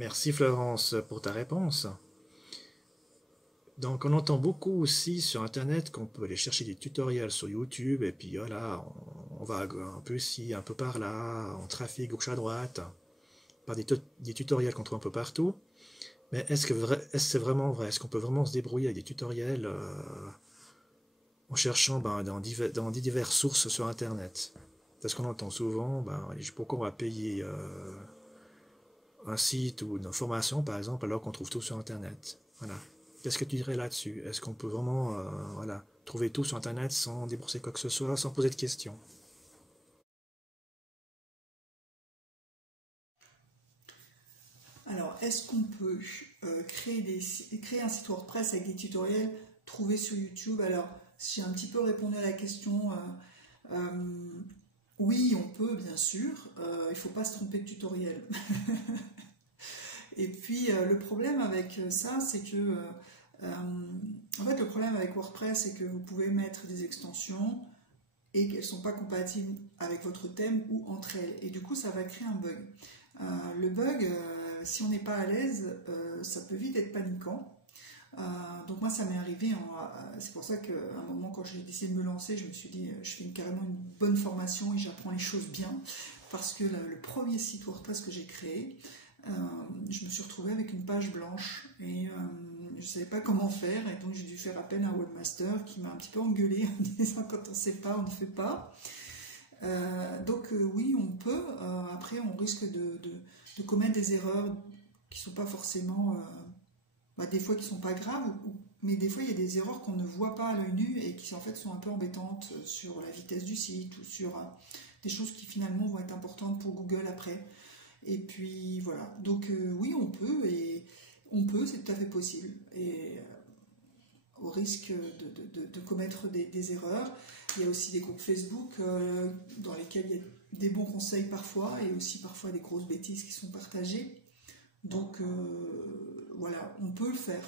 Merci Florence pour ta réponse. Donc on entend beaucoup aussi sur Internet qu'on peut aller chercher des tutoriels sur YouTube et puis voilà, on va un peu ici, un peu par là, on trafique gauche à droite, par des tutoriels qu'on trouve un peu partout. Mais est-ce que c'est vraiment vrai? Est-ce qu'on peut vraiment se débrouiller avec des tutoriels en cherchant dans diverses sources sur Internet? Parce qu'on entend souvent, pourquoi on va payer un site ou une formation, par exemple, alors qu'on trouve tout sur Internet. Voilà. Qu'est-ce que tu dirais là-dessus? Est-ce qu'on peut vraiment voilà, trouver tout sur Internet sans débourser quoi que ce soit, sans poser de questions? Alors, est-ce qu'on peut créer un site WordPress avec des tutoriels trouvés sur YouTube? Alors, si j'ai un petit peu répondu à la question, oui, on peut, bien sûr. Il ne faut pas se tromper de tutoriel. Et puis, le problème avec ça, c'est que... en fait, le problème avec WordPress, c'est que vous pouvez mettre des extensions et qu'elles ne sont pas compatibles avec votre thème ou entre elles. Et du coup, ça va créer un bug. Le bug, si on n'est pas à l'aise, ça peut vite être paniquant. Donc moi, ça m'est arrivé. C'est pour ça qu'à un moment, quand j'ai décidé de me lancer, je me suis dit, je fais carrément une bonne formation et j'apprends les choses bien. Parce que le premier site WordPress que j'ai créé, je me suis retrouvée avec une page blanche et je ne savais pas comment faire. Et donc j'ai dû faire appel à un webmaster qui m'a un petit peu engueulé en disant quand on ne sait pas, on ne fait pas. Oui, on peut. Après, on risque de commettre des erreurs qui ne sont pas forcément, des fois qui ne sont pas graves, mais des fois il y a des erreurs qu'on ne voit pas à l'œil nu et qui en fait sont un peu embêtantes sur la vitesse du site ou sur des choses qui finalement vont être importantes pour Google après. Et puis voilà. Donc oui, on peut c'est tout à fait possible. Et au risque de commettre des erreurs. Il y a aussi des groupes Facebook dans lesquels il y a des bons conseils parfois et aussi parfois des grosses bêtises qui sont partagées. Donc voilà, on peut le faire,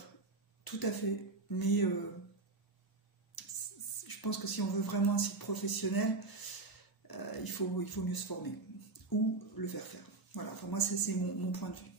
tout à fait. Mais je pense que si on veut vraiment un site professionnel, il faut mieux se former ou le faire faire. Voilà, enfin moi c'est mon point de vue.